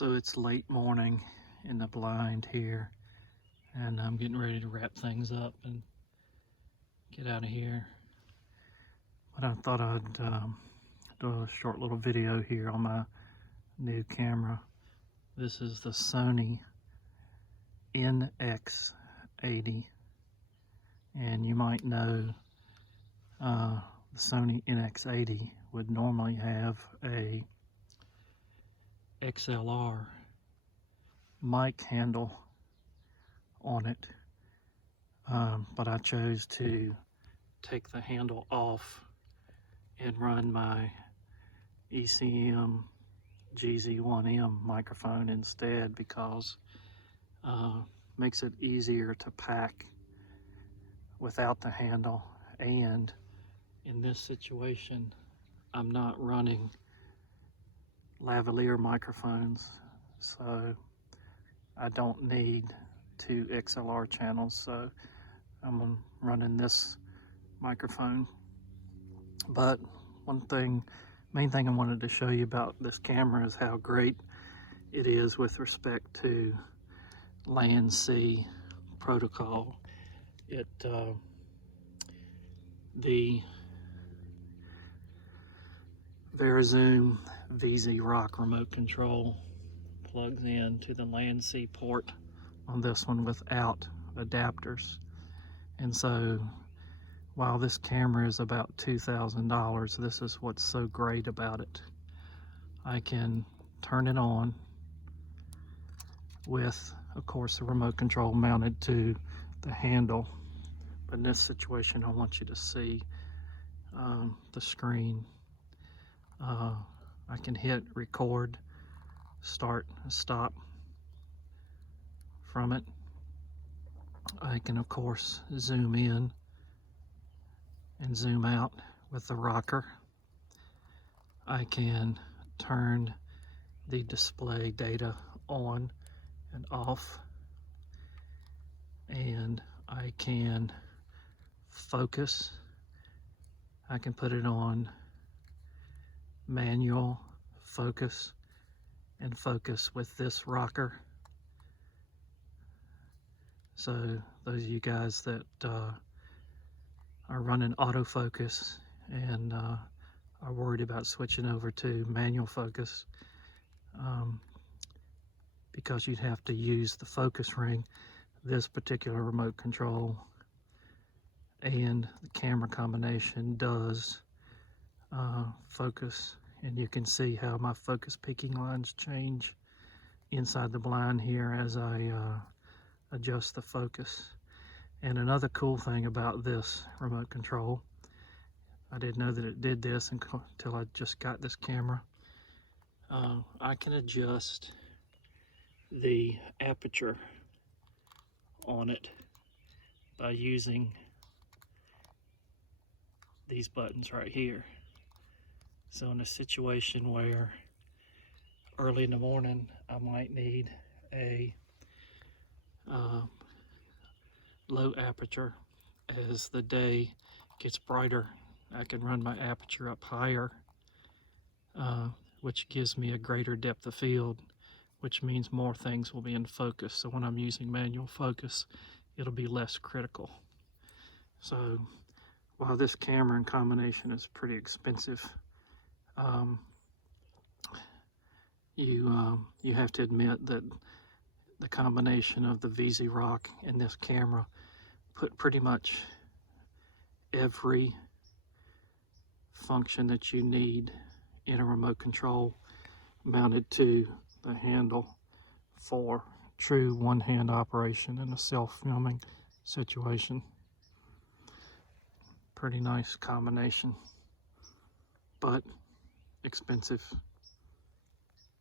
So it's late morning in the blind here, and I'm getting ready to wrap things up and get out of here. But I thought I'd do a short little video here on my new camera. This is the Sony NX80, and you might know the Sony NX80 would normally have a XLR mic handle on it, but I chose to take the handle off and run my ECM GZ1M microphone instead, because makes it easier to pack without the handle. And in this situation, I'm not running lavalier microphones, so I don't need two XLR channels, so I'm running this microphone. But main thing I wanted to show you about this camera is how great it is with respect to LANC protocol. The Varizoom VZRock remote control plugs in to the LANC port on this one without adapters. And so while this camera is about $2,000, this is what's so great about it. I can turn it on with, of course, the remote control mounted to the handle. But in this situation, I want you to see the screen. I can hit record, start, stop from it. I can, of course, zoom in and zoom out with the rocker. I can turn the display data on and off, and I can focus. I can put it on manual focus and focus with this rocker. So those of you guys that are running autofocus and are worried about switching over to manual focus, because you'd have to use the focus ring, this particular remote control and the camera combination does focus. And you can see how my focus peaking lines change inside the blind here as I adjust the focus. And another cool thing about this remote control, I didn't know that it did this until I just got this camera. I can adjust the aperture on it by using these buttons right here. So in a situation where early in the morning I might need a low aperture, as the day gets brighter I can run my aperture up higher, which gives me a greater depth of field, which means more things will be in focus. So when I'm using manual focus, it'll be less critical. So while this camera in combination is pretty expensive, you have to admit that the combination of the VZRock and this camera put pretty much every function that you need in a remote control mounted to the handle for true one-hand operation in a self-filming situation. Pretty nice combination, but expensive.